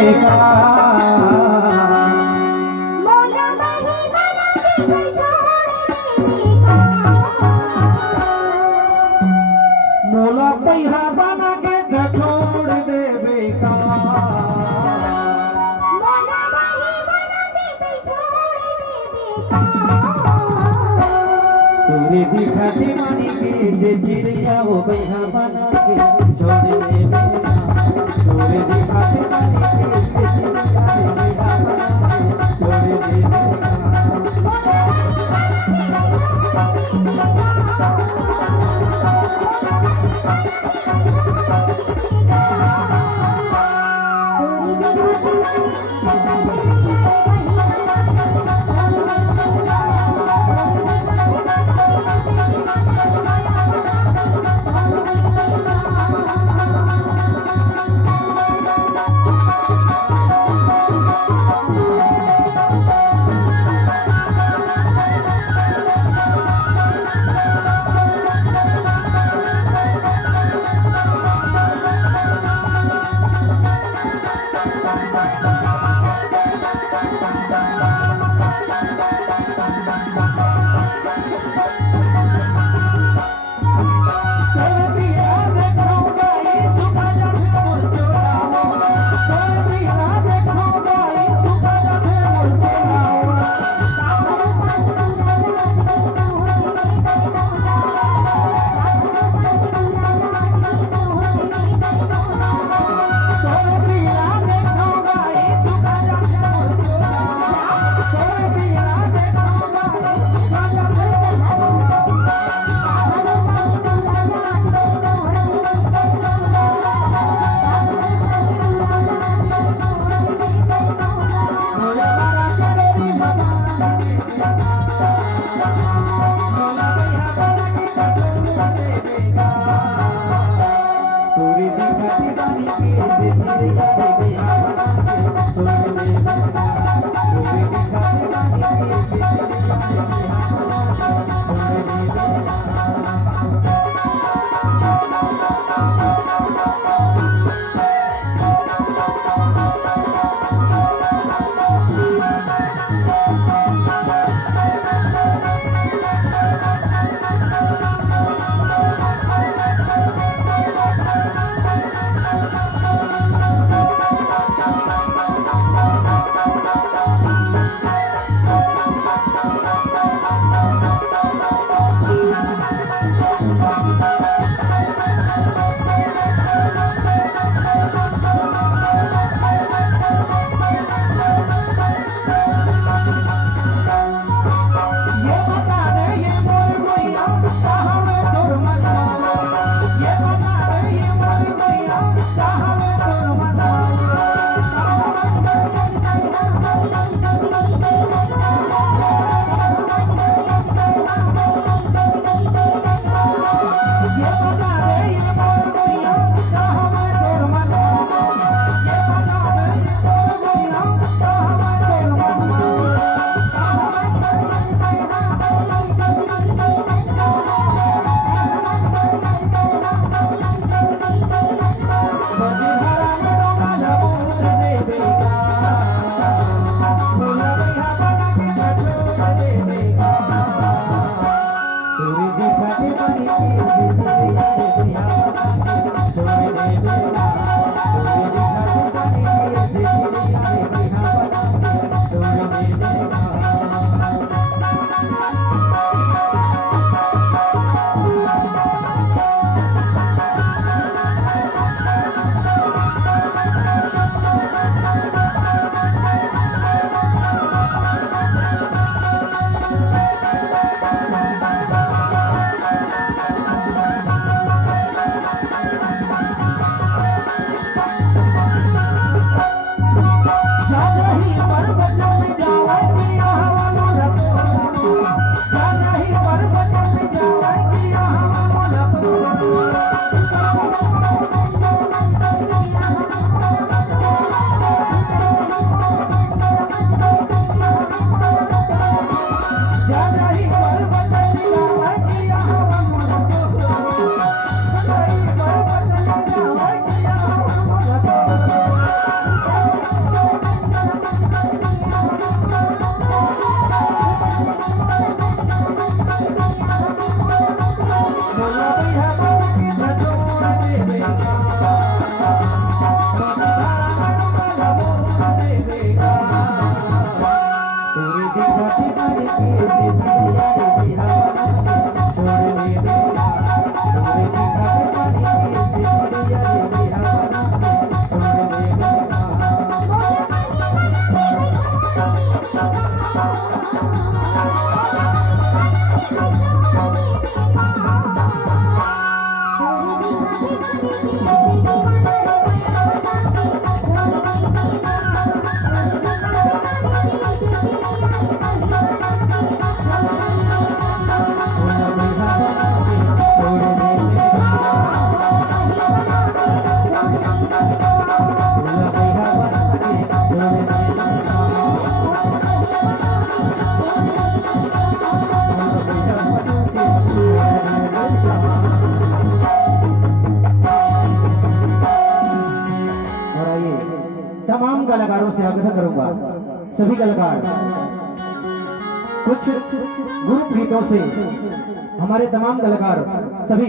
देवेगा। मौला वही बना के कोई छोड़ देवेगा। मौला पैसा बना के छोड़ देवेगा। मौला वही बना के कोई छोड़ देवेगा। तोरे दिखाते मानी के से चिड़िया वो पैसा बना के छोड़ देवेगा। तोरे दिखाते मानी के से चिड़िया वो पैसा बना के छोड़ देवेगा। खाते मारी के से चिड़िया रे बिहा बना के छोड़ दे मेरा तोरे दिखाते मारी के से चिड़िया रे बिहा बना के छोड़ दे मेरा तमाम कलाकारों से आग्रह करूंगा, सभी कलाकार कुछ ग्रुप गीतों से हमारे तमाम कलाकार सभी